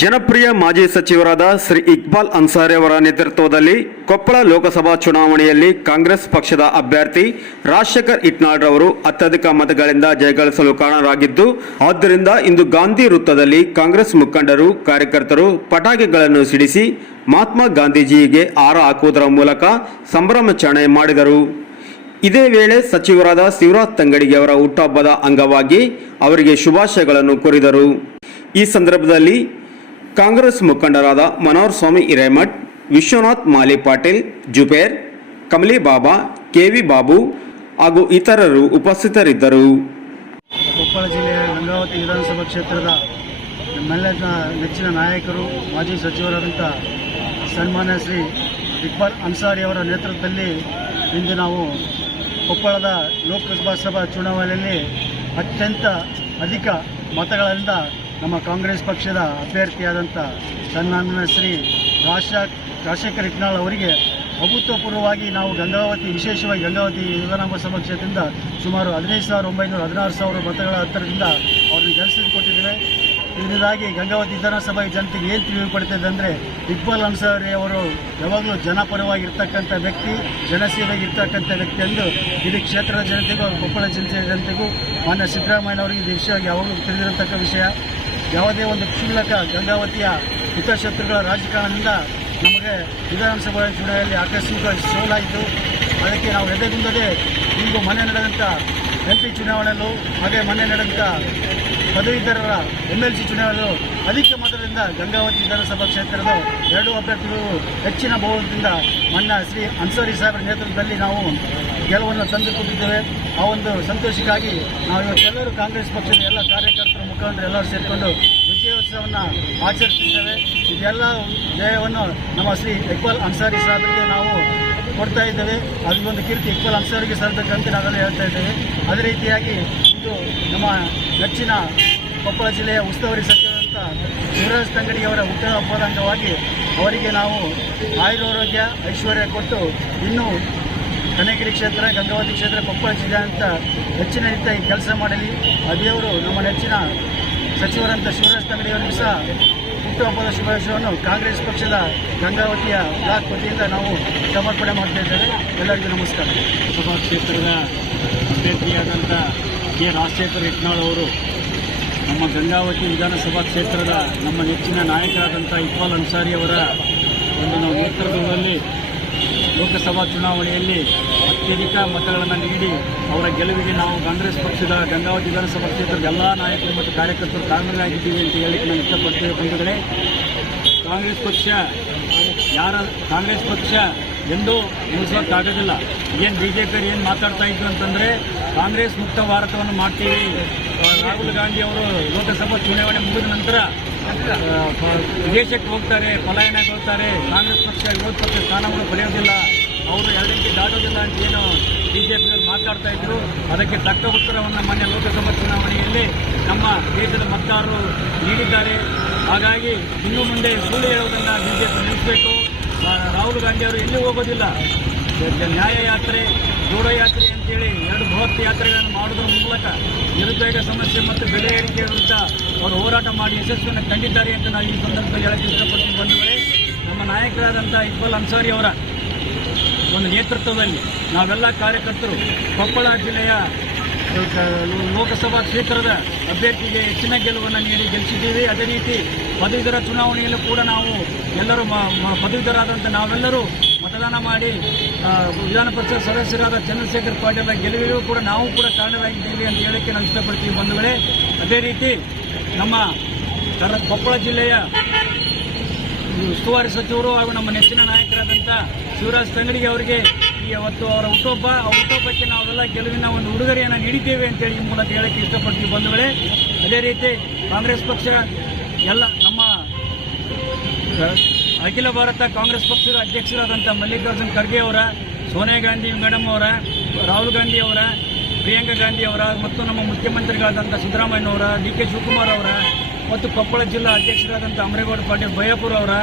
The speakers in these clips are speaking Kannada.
ಜನಪ್ರಿಯ ಮಾಜಿ ಸಚಿವರಾದ ಶ್ರೀ ಇಕ್ಬಾಲ್ ಅನ್ಸಾರಿ ಅವರ ನೇತೃತ್ವದಲ್ಲಿ ಕೊಪ್ಪಳ ಲೋಕಸಭಾ ಚುನಾವಣೆಯಲ್ಲಿ ಕಾಂಗ್ರೆಸ್ ಪಕ್ಷದ ಅಭ್ಯರ್ಥಿ ರಾಜಶೇಖರ್ ಇಟ್ನಾಳ್ ಅವರು ಅತ್ಯಧಿಕ ಮತಗಳಿಂದ ಜಯಗಳಿಸಲು ಕಾರಣರಾಗಿದ್ದು, ಆದ್ದರಿಂದ ಇಂದು ಗಾಂಧಿ ವೃತ್ತದಲ್ಲಿ ಕಾಂಗ್ರೆಸ್ ಮುಖಂಡರು, ಕಾರ್ಯಕರ್ತರು ಪಟಾಕಿಗಳನ್ನು ಸಿಡಿಸಿ ಮಹಾತ್ಮ ಗಾಂಧೀಜಿಗೆ ಹಾರ ಹಾಕುವುದರ ಮೂಲಕ ಸಂಭ್ರಮಾಚರಣೆ ಮಾಡಿದರು. ಇದೇ ವೇಳೆ ಸಚಿವರಾದ ಶಿವರಾಜ್ ತಂಗಡಿಗೆ ಅವರ ಹುಟ್ಟುಹಬ್ಬದ ಅಂಗವಾಗಿ ಅವರಿಗೆ ಶುಭಾಶಯಗಳನ್ನು ಕೋರಿದರು. ಈ ಸಂದರ್ಭದಲ್ಲಿ ಕಾಂಗ್ರೆಸ್ ಮುಖಂಡರಾದ ಮನೋಹರ್ ಸ್ವಾಮಿ ಹಿರೇಮಠ್, ವಿಶ್ವನಾಥ್ ಮಾಲಿ ಪಾಟೀಲ್, ಜುಬೇರ್, ಕಮಲಿ ಬಾಬಾ ಕೆವಿ ಬಾಬು ಹಾಗೂ ಇತರರು ಉಪಸ್ಥಿತರಿದ್ದರು. ಕೊಪ್ಪಳ ಜಿಲ್ಲೆಯ ಗಂಗಾವತಿ ವಿಧಾನಸಭಾ ಕ್ಷೇತ್ರದ ನಮ್ಮೆಲ್ಲ ನೆಚ್ಚಿನ ನಾಯಕರು, ಮಾಜಿ ಸಚಿವರಾದಂಥ ಸನ್ಮಾನ್ಯ ಶ್ರೀ ಇಕ್ಬಾಲ್ ಅನ್ಸಾರಿ ಅವರ ನೇತೃತ್ವದಲ್ಲಿ ಇಂದು ನಾವು ಕೊಪ್ಪಳದ ಲೋಕಸಭಾ ಸಭಾ ಚುನಾವಣೆಯಲ್ಲಿ ಅತ್ಯಂತ ಅಧಿಕ ಮತಗಳಿಂದ ನಮ್ಮ ಕಾಂಗ್ರೆಸ್ ಪಕ್ಷದ ಅಭ್ಯರ್ಥಿಯಾದಂಥ ಸನ್ಮಾನ್ಯ ಶ್ರೀ ರಾಜಶೇಖರ್ ರಾಜಶೇಖರ್ ಇಟ್ನಾಳ್ ಅವರಿಗೆ ಅಭೂತಪೂರ್ವವಾಗಿ ನಾವು ಗಂಗಾವತಿ, ವಿಶೇಷವಾಗಿ ಗಂಗಾವತಿ ವಿಧಾನಸಭಾ ಕ್ಷೇತ್ರದಿಂದ ಸುಮಾರು ಹದಿನೈದು ಸಾವಿರ ಒಂಬೈನೂರ ಹದಿನಾರು ಸಾವಿರ ಮತಗಳ ಹತ್ತಿರದಿಂದ ಅವ್ರನ್ನ ಗೆಲ್ಸಿದ್ದು ಕೊಟ್ಟಿದ್ದೇವೆ. ಇದರಿಂದಾಗಿ ಗಂಗಾವತಿ ವಿಧಾನಸಭಾ ಜನತೆಗೆ ಏನು ತಿಳಿದುಕೊಡ್ತಿದೆ ಅಂದರೆ ಇಕ್ಬಾಲ್ ಅನ್ಸಾರಿ ಅವರು ಯಾವಾಗಲೂ ಜನಪರವಾಗಿರ್ತಕ್ಕಂಥ ವ್ಯಕ್ತಿ ಜನಸೇವೆಗೆ ಇರ್ತಕ್ಕಂಥ ವ್ಯಕ್ತಿ ಎಂದು ಇಡೀ ಕ್ಷೇತ್ರದ ಜನತೆಗೂ, ಕೊಪ್ಪಳ ಜಿಲ್ಲೆಯ ಜನತೆಗೂ ಮಾನ್ಯ ಸಿದ್ದರಾಮಯ್ಯ ಅವರಿಗೆ ಈ ವಿಷಯ ಯಾವಾಗಲೂ ತಿಳಿದಿರತಕ್ಕ ವಿಷಯ. ಯಾವುದೇ ಒಂದು ಕ್ಷುಲ್ಲಕ, ಗಂಗಾವತಿಯ ಹಿತಶತ್ರುಗಳ ರಾಜಕಾರಣದಿಂದ ನಮಗೆ ವಿಧಾನಸಭಾ ಚುನಾವಣೆಯಲ್ಲಿ ಆಕಸ್ಮಿಕ ಸೋಲಾಯಿತು. ಅದಕ್ಕೆ ನಾವು ಎದೆಗುಂದದೆ ಇಂದು ಮನೆ ನಡೆದಂಥ ಎಂ ಪಿ ಚುನಾವಣೆಯಲ್ಲೂ ಹಾಗೆ ಮನೆ ನಡೆದಂಥ ಪದವೀಧರರ ಎಂ ಎಲ್ ಸಿ ಚುನಾವಣೆಯಲ್ಲೂ ಅಧಿಕ ಮತದಿಂದ ಗಂಗಾವತಿ ವಿಧಾನಸಭಾ ಕ್ಷೇತ್ರದ ಎರಡೂ ಅಭ್ಯರ್ಥಿಗಳು ಹೆಚ್ಚಿನ ಬಹುಮತದಿಂದ ಮನ್ನ ಶ್ರೀ ಅನ್ಸಾರಿ ಸಾಹೇಬರ ನೇತೃತ್ವದಲ್ಲಿ ನಾವು ಗೆಲುವನ್ನು ತಂದುಕೊಟ್ಟಿದ್ದೇವೆ ಆ ಒಂದು ಸಂತೋಷಕ್ಕಾಗಿ ನಾವು ಇವತ್ತೆಲ್ಲರೂ ಕಾಂಗ್ರೆಸ್ ಪಕ್ಷದ ಎಲ್ಲ ಕಾರ್ಯಕರ್ತರು ಮುಖಾಂತರ ಎಲ್ಲರೂ ಸೇರಿಕೊಂಡು ವಿಜಯೋತ್ಸವವನ್ನು ಆಚರಿಸಿದ್ದೇವೆ ಇದೆಲ್ಲ ಜಯವನ್ನು ನಮ್ಮ ಶ್ರೀ ಇಕ್ಬಾಲ್ ಅನ್ಸಾರಿ ಸಾಹೇಬರಿಗೆ ನಾವು ಕೊಡ್ತಾ ಇದ್ದೇವೆ. ಅದೊಂದು ಒಂದು ಕೀರ್ತಿ ಇಕ್ಬಾಲ್ ಅನ್ಸಾರಿಗೆ ಸಲ್ಲಬೇಕಂತ ನಾವೆಲ್ಲ ಹೇಳ್ತಾ ಇದ್ದೇವೆ. ಅದೇ ರೀತಿಯಾಗಿ ಇದು ನಮ್ಮ ನೆಚ್ಚಿನ ಕೊಪ್ಪಳ ಜಿಲ್ಲೆಯ ಉಸ್ತುವಾರಿ ಸಚಿವರಂತ ಶಿವರಾಜ್ ತಂಗಡಿಯವರ ಹುಟ್ಟುಹಬ್ಬದ ಅಂಗವಾಗಿ ಅವರಿಗೆ ನಾವು ಆಯುರಾರೋಗ್ಯ ಐಶ್ವರ್ಯ ಕೊಟ್ಟು ಇನ್ನೂ ಕನಗಿರಿ ಕ್ಷೇತ್ರ, ಗಂಗಾವತಿ ಕ್ಷೇತ್ರ, ಕೊಪ್ಪಳ ಜಿಲ್ಲೆ ಅಂತ ಹೆಚ್ಚಿನ ಈ ಕೆಲಸ ಮಾಡಲಿ. ಆ ದೇವರು ನಮ್ಮ ನೆಚ್ಚಿನ ಸಚಿವರಂತ ಶಿವರಾಜ್ ತಂಗಡಿಯವರಿಗೂ ಸಹ ಹುಟ್ಟುಹಬ್ಬದ ಶುಭಾಶಯವನ್ನು ಕಾಂಗ್ರೆಸ್ ಪಕ್ಷದ ಗಂಗಾವತಿಯ ಬ್ಲಾಕ್ ವತಿಯಿಂದ ನಾವು ಸಮರ್ಪಣೆ ಮಾಡ್ತಾ ಇದ್ದೇವೆ. ಎಲ್ಲರಿಗೂ ನಮಸ್ಕಾರ. ಲೋಕಸಭಾ ಕ್ಷೇತ್ರದ ಅಭ್ಯರ್ಥಿಯಾದಂಥ ಕೆ. ರಾಜಶೇಖರ್ ಹೆಟ್ನಾಳ್ ಅವರು ನಮ್ಮ ಗಂಗಾವತಿ ವಿಧಾನಸಭಾ ಕ್ಷೇತ್ರದ ನಮ್ಮ ನೆಚ್ಚಿನ ನಾಯಕರಾದಂಥ ಇಕ್ಬಾಲ್ ಅನ್ಸಾರಿ ಅವರ ಒಂದು ನಾವು ನೇತೃತ್ವದಲ್ಲಿ ಲೋಕಸಭಾ ಚುನಾವಣೆಯಲ್ಲಿ ಅತ್ಯಧಿಕ ಮತಗಳನ್ನು ನೀಡಿ ಅವರ ಗೆಲುವಿಗೆ ನಾವು ಕಾಂಗ್ರೆಸ್ ಪಕ್ಷದ ಗಂಗಾವತಿ ವಿಧಾನಸಭಾ ಕ್ಷೇತ್ರದ ಎಲ್ಲ ನಾಯಕರು ಮತ್ತು ಕಾರ್ಯಕರ್ತರು ಕಾರಣರಾಗಿದ್ದೀವಿ ಅಂತ ಹೇಳಿಕೆ ನಾನು ಇಷ್ಟಪಡ್ತೇವೆ ಬಂಧುಗಳೇ. ಕಾಂಗ್ರೆಸ್ ಪಕ್ಷ, ಯಾರ, ಕಾಂಗ್ರೆಸ್ ಪಕ್ಷ ಎಂದು ಮುಗಿಸೋಕ್ಕಾಗೋದಿಲ್ಲ ಏನು ಬಿ ಜೆ ಪಿಯವರು ಏನು ಮಾತಾಡ್ತಾ ಇದ್ರು ಅಂತಂದರೆ ಕಾಂಗ್ರೆಸ್ ಮುಕ್ತ ಭಾರತವನ್ನು ಮಾಡ್ತೀವಿ. ರಾಹುಲ್ ಗಾಂಧಿ ಅವರು ಲೋಕಸಭಾ ಚುನಾವಣೆ ಮುಗಿದ ನಂತರ ವಿದೇಶಕ್ಕೆ ಹೋಗ್ತಾರೆ, ಪಲಾಯನಕ್ಕೆ ಹೋಗ್ತಾರೆ, ಕಾಂಗ್ರೆಸ್ ಪಕ್ಷ ವಿರೋಧ ಪಕ್ಷ ಸ್ಥಾನವನ್ನು ಪಡೆಯೋದಿಲ್ಲ. ಅವರು ಎರಡಕ್ಕೆ ದಾಟೋದಿಲ್ಲ ಅಂತ ಏನು ಬಿ ಜೆ ಪಿಯವರು ಮಾತಾಡ್ತಾ ಇದ್ರು. ಅದಕ್ಕೆ ತಕ್ಕ ಉತ್ತರವನ್ನು ಮಾನ್ಯ ಲೋಕಸಭಾ ಚುನಾವಣೆಯಲ್ಲಿ ನಮ್ಮ ದೇಶದ ಮತದಾರರು ನೀಡಿದ್ದಾರೆ. ಹಾಗಾಗಿ ಇನ್ನು ಮುಂದೆ ಸುಳ್ಳು ಹೇಳುವುದನ್ನು ಬಿ ಜೆ ಪಿ ನಿಲ್ಲಿಸಬೇಕು ರಾಹುಲ್ ಗಾಂಧಿ ಅವರು ಎಲ್ಲಿ ಹೋಗೋದಿಲ್ಲ? ನ್ಯಾಯ ಯಾತ್ರೆ, ಜೋಡೋ ಯಾತ್ರೆ ಅಂತೇಳಿ ಎರಡು ಬೃಹತ್ ಯಾತ್ರೆಗಳನ್ನು ಮಾಡೋದ್ರ ಮೂಲಕ ನಿರುದ್ಯೋಗ ಸಮಸ್ಯೆ ಮತ್ತು ಬೆಲೆ ಏರಿಕೆ ವಿರುದ್ಧ ಅವರು ಹೋರಾಟ ಮಾಡಿ ಯಶಸ್ವಿಯನ್ನು ಕಂಡಿದ್ದಾರೆ ಅಂತ ನಾವು ಈ ಸಂದರ್ಭದಲ್ಲಿ ಹೇಳಕ್ಕೆ ಇಷ್ಟಪಡ್ತೀನಿ ಬಂಧುಗಳೇ. ನಮ್ಮ ನಾಯಕರಾದಂಥ ಇಕ್ಬಲ್ ಅನ್ಸಾರಿ ಅವರ ಒಂದು ನೇತೃತ್ವದಲ್ಲಿ ನಾವೆಲ್ಲ ಕಾರ್ಯಕರ್ತರು ಕೊಪ್ಪಳ ಜಿಲ್ಲೆಯ ಲೋಕಸಭಾ ಕ್ಷೇತ್ರದ ಅಭ್ಯರ್ಥಿಗೆ ಹೆಚ್ಚಿನ ಗೆಲುವನ್ನು ನೀಡಿ ಗೆಲ್ಲಿಸಿದ್ದೀವಿ. ಅದೇ ರೀತಿ ಪದವೀಧರ ಚುನಾವಣೆಯಲ್ಲೂ ಕೂಡ ನಾವು ಎಲ್ಲರೂ ಪದವೀಧರಾದಂಥ ನಾವೆಲ್ಲರೂ ಮತದಾನ ಮಾಡಿ ವಿಧಾನ ಪರಿಷತ್ ಸದಸ್ಯರಾದ ಚಂದ್ರಶೇಖರ್ ಪಾಟೀಲ್ ಗೆಲುವಿಗೂ ಕೂಡ ನಾವು ಕೂಡ ಕಾರಣರಾಗಿದ್ದೀವಿ ಅಂತ ಹೇಳಕ್ಕೆ ನಾನು ಇಷ್ಟಪಡ್ತೀವಿ ಬಂಧುಗಳೇ. ಅದೇ ರೀತಿ ನಮ್ಮ ಕೊಪ್ಪಳ ಜಿಲ್ಲೆಯ ಉಸ್ತುವಾರಿ ಸಚಿವರು ಹಾಗೂ ನಮ್ಮ ನೆಚ್ಚಿನ ನಾಯಕರಾದಂಥ ಶಿವರಾಜ್ ತಂಗಡಿಗೆ ಅವರಿಗೆ ಇವತ್ತು ಅವರ ಹುಟ್ಟುಹಬ್ಬ, ಆ ಹುಟ್ಟುಹಬ್ಬಕ್ಕೆ ನಾವೆಲ್ಲ ಗೆಲುವಿನ ಒಂದು ಉಡುಗೊರೆಯನ್ನು ನೀಡಿದ್ದೇವೆ ಅಂತೇಳಿ ಈ ಮೂಲಕ ಹೇಳಕ್ಕೆ ಇಷ್ಟಪಡ್ತೀವಿ ಬಂಧುಗಳೇ. ಅದೇ ರೀತಿ ಕಾಂಗ್ರೆಸ್ ಪಕ್ಷ ಎಲ್ಲ ನಮ್ಮ ಅಖಿಲ ಭಾರತ ಕಾಂಗ್ರೆಸ್ ಪಕ್ಷದ ಅಧ್ಯಕ್ಷರಾದಂಥ ಮಲ್ಲಿಕಾರ್ಜುನ್ ಖರ್ಗೆ ಅವರ, ಸೋನಿಯಾ ಗಾಂಧಿ ಮೇಡಮ್ ಅವರ, ರಾಹುಲ್ ಗಾಂಧಿ ಅವರ ಪ್ರಿಯಾಂಕಾ ಗಾಂಧಿ ಅವರ ಮತ್ತು ನಮ್ಮ ಮುಖ್ಯಮಂತ್ರಿಗಳಾದಂಥ ಸಿದ್ದರಾಮಯ್ಯನವರ ಡಿ ಕೆ ಶಿವಕುಮಾರ್ ಅವರ ಮತ್ತು ಕೊಪ್ಪಳ ಜಿಲ್ಲಾ ಅಧ್ಯಕ್ಷರಾದಂಥ ಅಮರೇಗೌಡ ಪಾಟೀಲ್ ಬಯ್ಯಾಪುರ ಅವರ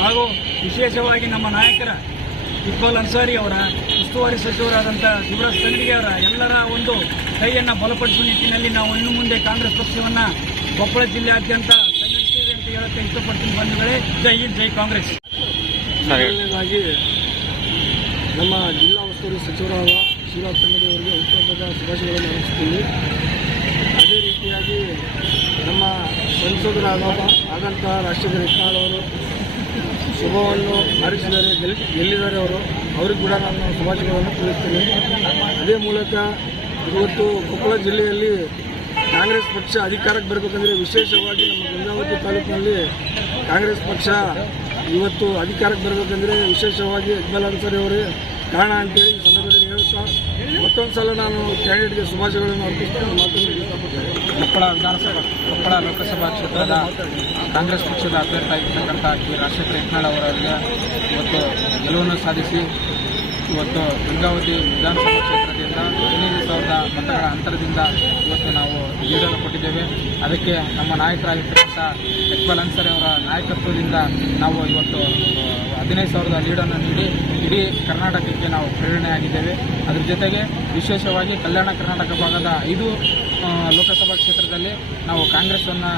ಹಾಗೂ ವಿಶೇಷವಾಗಿ ನಮ್ಮ ನಾಯಕರ ಇಕ್ಬಾಲ್ ಅನ್ಸಾರಿ ಅವರ ಉಸ್ತುವಾರಿ ಸಚಿವರಾದಂಥ ಶಿವರಾಜ್ ತಂಗಡಿಗೆ ಅವರ ಎಲ್ಲರ ಒಂದು ಕೈಯನ್ನು ಬಲಪಡಿಸುವ ನಿಟ್ಟಿನಲ್ಲಿ ನಾವು ಇನ್ನು ಮುಂದೆ ಕಾಂಗ್ರೆಸ್ ಪಕ್ಷವನ್ನು ಕೊಪ್ಪಳ ಜಿಲ್ಲೆಯಾದ್ಯಂತ ಸಂಘಟಿಸ್ತೇವೆ ಅಂತ ಹೇಳಕ್ಕೆ ಇಷ್ಟಪಡ್ತೀನಿ ಬಂಧುಗಳೇ. ಜೈ ಹಿಂದ್ ಜೈ ಕಾಂಗ್ರೆಸ್. ನಮ್ಮ ಜಿಲ್ಲಾ ಉಸ್ತುವಾರಿ ಸಚಿವರಾದ ಶ್ರೀನಿವಾಸ ಹುಟ್ಟುಹಬ್ಬದ ಶುಭಾಶಯಗಳನ್ನು ಅರ್ಪಿಸ್ತೀನಿ ಅದೇ ರೀತಿಯಾಗಿ ನಮ್ಮ ಸಂಸದರಾದ ಆದಂತಹ ರಾಷ್ಟ್ರದ ಅವರು ಶುಭವನ್ನು ಹಾರಿಸಿದ್ದಾರೆ. ಗೆಲ್ ಗೆಲ್ಲಿದ್ದಾರೆ ಅವರು? ಅವ್ರಿಗೆ ಕೂಡ ನಾನು ಶುಭಾಶಯಗಳನ್ನು ತಿಳಿಸ್ತೀನಿ. ಅದೇ ಮೂಲಕ ಇವತ್ತು ಕೊಪ್ಪಳ ಜಿಲ್ಲೆಯಲ್ಲಿ ಕಾಂಗ್ರೆಸ್ ಪಕ್ಷ ಅಧಿಕಾರಕ್ಕೆ ಬರಬೇಕಂದ್ರೆ ವಿಶೇಷವಾಗಿ ನಮ್ಮ ಗಂಗಾವತಿ ತಾಲೂಕಿನಲ್ಲಿ ಕಾಂಗ್ರೆಸ್ ಪಕ್ಷ ಇವತ್ತು ಅಧಿಕಾರಕ್ಕೆ ಬರಬೇಕಂದ್ರೆ ವಿಶೇಷವಾಗಿ ಇಕ್ಬಾಲ್ ಅನ್ಸರಿ ಅವರೇ ಕಾರಣ ಅಂತೇಳಿ ಮತ್ತೊಂದು ಸಲ ನಾನು ಕ್ಯಾಂಡಿಡೇಟ್ಗೆ ಶುಭಾಶಯಗಳನ್ನು ಅರ್ಪಿಸ್ತೇನೆ ಕೊಪ್ಪಳ ವಿಧಾನಸಭಾ ಕೊಪ್ಪಳ ಲೋಕಸಭಾ ಕ್ಷೇತ್ರದ ಕಾಂಗ್ರೆಸ್ ಪಕ್ಷದ ಅಭ್ಯರ್ಥಿಯಾಗಿರ್ತಕ್ಕಂಥ ಕೆ. ರಾಜಶೇಖರ ಯತ್ನಾಳ್ ಅವರಿಗೆ ಇವತ್ತು ಗೆಲುವನ್ನು ಸಾಧಿಸಿ, ಇವತ್ತು ಗಂಗಾವತಿ ವಿಧಾನಸಭಾ ಕ್ಷೇತ್ರದಿಂದ ಹದಿನೈದು ಸಾವಿರದ ಮತಗಳ ಅಂತರದಿಂದ ಇವತ್ತು ನಾವು ಲೀಡನ್ನು ಕೊಟ್ಟಿದ್ದೇವೆ. ಅದಕ್ಕೆ ನಮ್ಮ ನಾಯಕರಾಗಿರ್ತಕ್ಕಂಥ ಇಕ್ಬಾಲ್ ಅನ್ಸರಿ ಅವರ ನಾಯಕತ್ವದಿಂದ ನಾವು ಇವತ್ತು ಹದಿನೈದು ಸಾವಿರದ ಲೀಡನ್ನು ನೀಡಿ ಇಡೀ ಕರ್ನಾಟಕಕ್ಕೆ ನಾವು ಪ್ರೇರಣೆಯಾಗಿದ್ದೇವೆ. ಅದರ ಜೊತೆಗೆ ವಿಶೇಷವಾಗಿ ಕಲ್ಯಾಣ ಕರ್ನಾಟಕ ಭಾಗದ ಐದು ಲೋಕಸಭಾ ಕ್ಷೇತ್ರದಲ್ಲಿ ನಾವು ಕಾಂಗ್ರೆಸ್ಸನ್ನು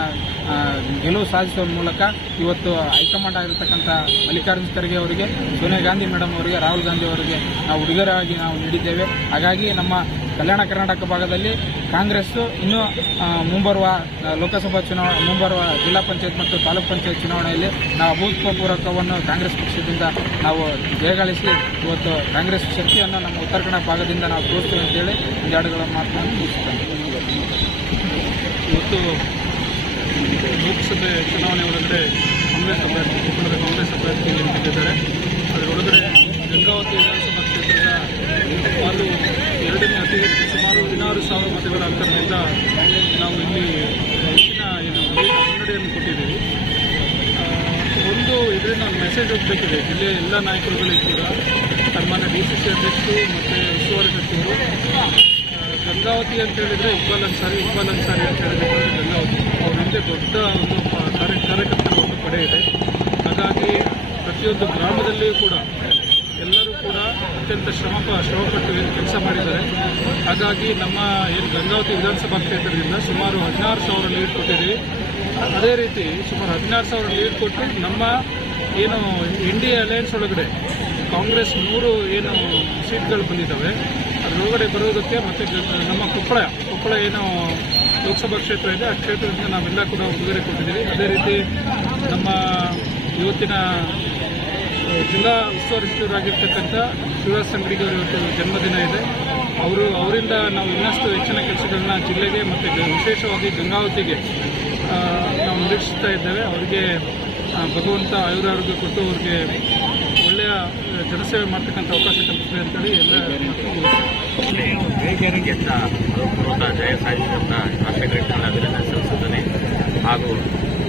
ಗೆಲುವು ಸಾಧಿಸುವ ಮೂಲಕ ಇವತ್ತು ಹೈಕಮಾಂಡ್ ಆಗಿರ್ತಕ್ಕಂಥ ಮಲ್ಲಿಕಾರ್ಜುನ ಖರ್ಗೆ ಅವರಿಗೆ, ಸೋನಿಯಾ ಗಾಂಧಿ ಮೇಡಮ್ ಅವರಿಗೆ, ರಾಹುಲ್ ಗಾಂಧಿ ಅವರಿಗೆ ನಾವು ಉಡುಗೊರೆಯಾಗಿ ನಾವು ನೀಡಿದ್ದೇವೆ. ಹಾಗಾಗಿ ನಮ್ಮ ಕಲ್ಯಾಣ ಕರ್ನಾಟಕ ಭಾಗದಲ್ಲಿ ಕಾಂಗ್ರೆಸ್ ಇನ್ನೂ ಮುಂಬರುವ ಲೋಕಸಭಾ ಚುನಾವಣೆ ಮುಂಬರುವ ಜಿಲ್ಲಾ ಪಂಚಾಯತ್ ಮತ್ತು ತಾಲೂಕ್ ಪಂಚಾಯತ್ ಚುನಾವಣೆಯಲ್ಲಿ ನಾವು ಅಭೂತಪೂರ್ವಕವನ್ನು ಕಾಂಗ್ರೆಸ್ ಪಕ್ಷದಿಂದ ನಾವು ಜಯಗಳಿಸಿ ಇವತ್ತು ಕಾಂಗ್ರೆಸ್ ಶಕ್ತಿಯನ್ನು ನಮ್ಮ ಉತ್ತರ ಕನ್ನಡ ಭಾಗದಿಂದ ನಾವು ತೋರಿಸ್ತೀವಿ ಅಂತೇಳಿ ಒಂದೆರಡುಗಳ ಮಾತನ್ನು ಮುಗಿಸ್ತೇನೆ ಇವತ್ತು ಲೋಕಸಭೆ ಚುನಾವಣೆ ಒಳಗಡೆ ಕಾಂಗ್ರೆಸ್ ಅಭ್ಯರ್ಥಿ ಕೊಪ್ಪಳದ ಕಾಂಗ್ರೆಸ್ ಅಭ್ಯರ್ಥಿ ನಿಂತಿದ್ದಾರೆ. ಅದರ ಒಳಗಡೆ ಗಂಗಾವತಿ ವಿಧಾನಸಭಾ ಕ್ಷೇತ್ರದ ಸುಮಾರು ಎರಡನೇ ಅತಿ ಹೆಚ್ಚು ಸುಮಾರು ಹದಿನಾರು ಸಾವಿರ ಮತಗಳ ಅಂತರದಿಂದ ನಾವು ಇಲ್ಲಿ ಹೆಚ್ಚಿನ ಏನು ಮುನ್ನಡೆಯನ್ನು ಕೊಟ್ಟಿದ್ದೀವಿ. ಒಂದು ಇದರಿಂದ ಮೆಸೇಜ್ ಹೋಗಬೇಕಿದೆ. ಜಿಲ್ಲೆಯ ಎಲ್ಲ ನಾಯಕರುಗಳಿಗೂ ಕೂಡ, ಸನ್ಮಾನ್ಯ ಡಿ ಸಿ ಸಿ ಅಧ್ಯಕ್ಷರು ಮತ್ತು ಉಸ್ತುವಾರಿ ಸಚಿವರು ಗಂಗಾವತಿ ಅಂತ ಹೇಳಿದ್ರೆ ಇಕ್ಬಾಲ್ ಅನ್ಸಾರಿ ಇಕ್ಬಾಲ್ ಅನ್ಸಾರಿ ಅಂತ ಹೇಳಿದ್ರೆ ಗಂಗಾವತಿ ಅವ್ರ ಹಿಂದೆ ದೊಡ್ಡ ಒಂದು ಕಾರ್ಯ ಕಾರ್ಯಕರ್ತರ ಒಂದು ಪಡೆ ಇದೆ. ಹಾಗಾಗಿ ಪ್ರತಿಯೊಂದು ಗ್ರಾಮದಲ್ಲಿಯೂ ಕೂಡ ಎಲ್ಲರೂ ಕೂಡ ಅತ್ಯಂತ ಶ್ರಮ ಶ್ರಮಪಟ್ಟು ಏನು ಕೆಲಸ ಮಾಡಿದ್ದಾರೆ. ಹಾಗಾಗಿ ನಮ್ಮ ಏನು ಗಂಗಾವತಿ ವಿಧಾನಸಭಾ ಕ್ಷೇತ್ರದಿಂದ ಸುಮಾರು ಹದಿನಾರು ಸಾವಿರ ಲೀಡ್ ಕೊಟ್ಟಿದ್ದೀವಿ. ಅದೇ ರೀತಿ ಸುಮಾರು ಹದಿನಾರು ಸಾವಿರ ಲೀಡ್ ಕೊಟ್ಟು ನಮ್ಮ ಏನು ಎನ್ ಡಿ ಅಲಯನ್ಸ್ ಒಳಗಡೆ ಕಾಂಗ್ರೆಸ್ ಮೂರು ಏನು ಸೀಟ್ಗಳು ಬಂದಿದ್ದಾವೆ. ಅದರೊಳಗಡೆ ಬರೋದಕ್ಕೆ ಮತ್ತು ನಮ್ಮ ಕೊಪ್ಪಳ ಕೊಪ್ಪಳ ಏನು ಲೋಕಸಭಾ ಕ್ಷೇತ್ರ ಇದೆ, ಆ ಕ್ಷೇತ್ರದಿಂದ ನಾವೆಲ್ಲ ಕೂಡ ಉಡುಗೊರೆ ಕೊಟ್ಟಿದ್ದೀವಿ. ಅದೇ ರೀತಿ ನಮ್ಮ ಇವತ್ತಿನ ಜಿಲ್ಲಾ ಉಸ್ತುವಾರಿ ಸಚಿವರಾಗಿರ್ತಕ್ಕಂಥ ಶಿವರಾಜ್ ಸಂಗಡಿಗೆ ಅವರು ಇವತ್ತು ಜನ್ಮದಿನ ಇದೆ. ಅವರು, ಅವರಿಂದ ನಾವು ಇನ್ನಷ್ಟು ಹೆಚ್ಚಿನ ಕೆಲಸಗಳನ್ನ ಜಿಲ್ಲೆಗೆ ಮತ್ತು ವಿಶೇಷವಾಗಿ ಗಂಗಾವತಿಗೆ ನಾವು ನಿರೀಕ್ಷಿಸ್ತಾ ಇದ್ದೇವೆ. ಅವರಿಗೆ ಭಗವಂತ ಆಯುರಾರೋಗ್ಯ ಕೊಟ್ಟು ಅವರಿಗೆ ಒಳ್ಳೆಯ ಜನಸೇವೆ ಮಾಡ್ತಕ್ಕಂಥ ಅವಕಾಶ ಕಲ್ಪಿಸಿದೆ ಅಂತೇಳಿ ಎಲ್ಲ ಅತ್ಯಂತ ಅಭೂತಪೂರ್ವಕ ಜಯ ಸಾಧಿಸಿದಂಥ ಯತ್ನಾಳ್ ಅಭಿನಂದನೆ ಸಲ್ಲಿಸುತ್ತೇನೆ ಹಾಗೂ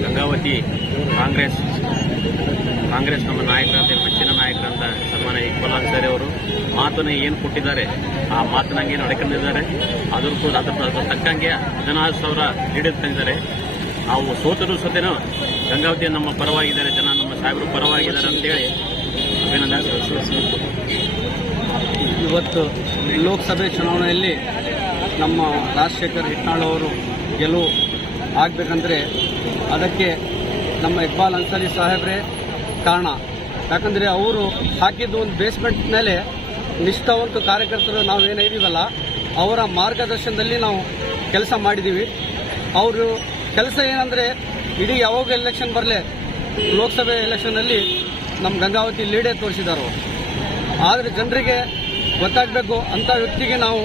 ಗಂಗಾವತಿ ಕಾಂಗ್ರೆಸ್ ಕಾಂಗ್ರೆಸ್ ನಮ್ಮ ನಾಯಕರಂತೆ ಮೆಚ್ಚಿನ ನಾಯಕರಂತ ಸನ್ಮಾನ ಇಕ್ಬಾಲ್ ಅನ್ಸಾರಿ ಅವರು ಮಾತನ್ನು ಏನು ಕೊಟ್ಟಿದ್ದಾರೆ, ಆ ಮಾತನ್ನಂಗೆ ನಡ್ಕೊಂಡಿದ್ದಾರೆ. ಅದ್ರ ಕೂಡ ಅದ್ರ ತಕ್ಕಂಗೆ ಹದಿನಾರು ಸಾವಿರ ಲೀಡರ್ ತಂದಿದ್ದಾರೆ ನಾವು ಸೋತರು ಸೋತೇನೋ ಗಂಗಾವತಿ ನಮ್ಮ ಪರವಾಗಿದ್ದಾರೆ, ಜನ ನಮ್ಮ ಸಾಹೇಬರು ಪರವಾಗಿದ್ದಾರೆ ಅಂತೇಳಿ ಅಭಿನಂದನೆ ಸಲ್ಲಿಸುತ್ತೇನೆ ಇವತ್ತು ಲೋಕಸಭೆ ಚುನಾವಣೆಯಲ್ಲಿ ನಮ್ಮ ರಾಜಶೇಖರ್ ಹಿಟ್ನಾಳ್ ಅವರು ಗೆಲುವು ಆಗಬೇಕಂದ್ರೆ ಅದಕ್ಕೆ ನಮ್ಮ ಇಕ್ಬಾಲ್ ಅನ್ಸಾರಿ ಸಾಹೇಬ್ರೆ ಕಾರಣ. ಯಾಕಂದರೆ ಅವರು ಹಾಕಿದ್ದು ಒಂದು ಬೇಸ್ಮೆಂಟ್ ಮೇಲೆ ನಿಷ್ಠಾವಂತ ಕಾರ್ಯಕರ್ತರು ನಾವೇನಿದ್ದೀವಲ್ಲ ಅವರ ಮಾರ್ಗದರ್ಶನದಲ್ಲಿ ನಾವು ಕೆಲಸ ಮಾಡಿದ್ದೀವಿ ಅವರು ಕೆಲಸ ಏನಂದರೆ ಇಡೀ ಯಾವಾಗ ಎಲೆಕ್ಷನ್ ಬರಲಿ ಲೋಕಸಭೆ ಎಲೆಕ್ಷನ್ನಲ್ಲಿ ನಮ್ಮ ಗಂಗಾವತಿ ಲೀಡೇ ತೋರಿಸಿದ್ದಾರೆ ಆದರೆ ಜನರಿಗೆ ಗೊತ್ತಾಗಬೇಕು ಅಂತ ವ್ಯಕ್ತಿಗೆ ನಾವು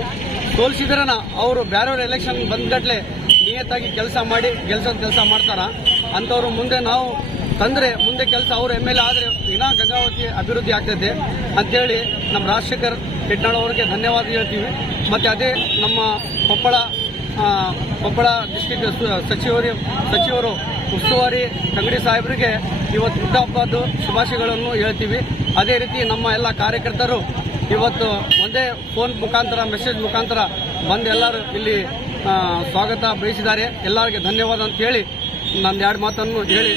ಸೋಲಿಸಿದ್ರನ ಅವರು ಬೇರೆಯವ್ರ ಎಲೆಕ್ಷನ್ ಬಂದಗಟ್ಲೆ ನಿಯತ್ತಾಗಿ ಕೆಲಸ ಮಾಡಿ ಗೆಲ್ಸೋದು ಕೆಲಸ ಮಾಡ್ತಾರ. ಅಂಥವ್ರು ಮುಂದೆ ನಾವು ತಂದರೆ ಮುಂದೆ ಕೆಲಸ ಅವರು ಎಂ ಎಲ್ ಎ ಆದರೆ ಇನ್ನೂ ಗಂಗಾವತಿ ಅಭಿವೃದ್ಧಿ ಆಗ್ತೈತೆ ಅಂತೇಳಿ ನಮ್ಮ ರಾಜಶೇಖರ್ ಹಿಟ್ನಾಳ್ ಅವರಿಗೆ ಧನ್ಯವಾದ ಹೇಳ್ತೀವಿ. ಮತ್ತು ಅದೇ ನಮ್ಮ ಕೊಪ್ಪಳ ಕೊಪ್ಪಳ ಡಿಸ್ಟಿಕ್ ಸಚಿವರು ಸಚಿವರು ಉಸ್ತುವಾರಿ ತಂಗಡಿ ಸಾಹೇಬರಿಗೆ ಇವತ್ತು ಹುಟ್ಟುಹಬ್ಬದ ಶುಭಾಶಯಗಳನ್ನು ಹೇಳ್ತೀವಿ. ಅದೇ ರೀತಿ ನಮ್ಮ ಎಲ್ಲ ಕಾರ್ಯಕರ್ತರು ಇವತ್ತು ಒಂದೇ ಫೋನ್ ಮುಖಾಂತರ ಮೆಸೇಜ್ ಮುಖಾಂತರ ಬಂದು ಎಲ್ಲರೂ ಇಲ್ಲಿ ಸ್ವಾಗತ ಬಯಸಿದ್ದಾರೆ. ಎಲ್ಲರಿಗೆ ಧನ್ಯವಾದ ಅಂತ ಹೇಳಿ ನನ್ನ ಎರಡು ಮಾತನ್ನು ಹೇಳಿ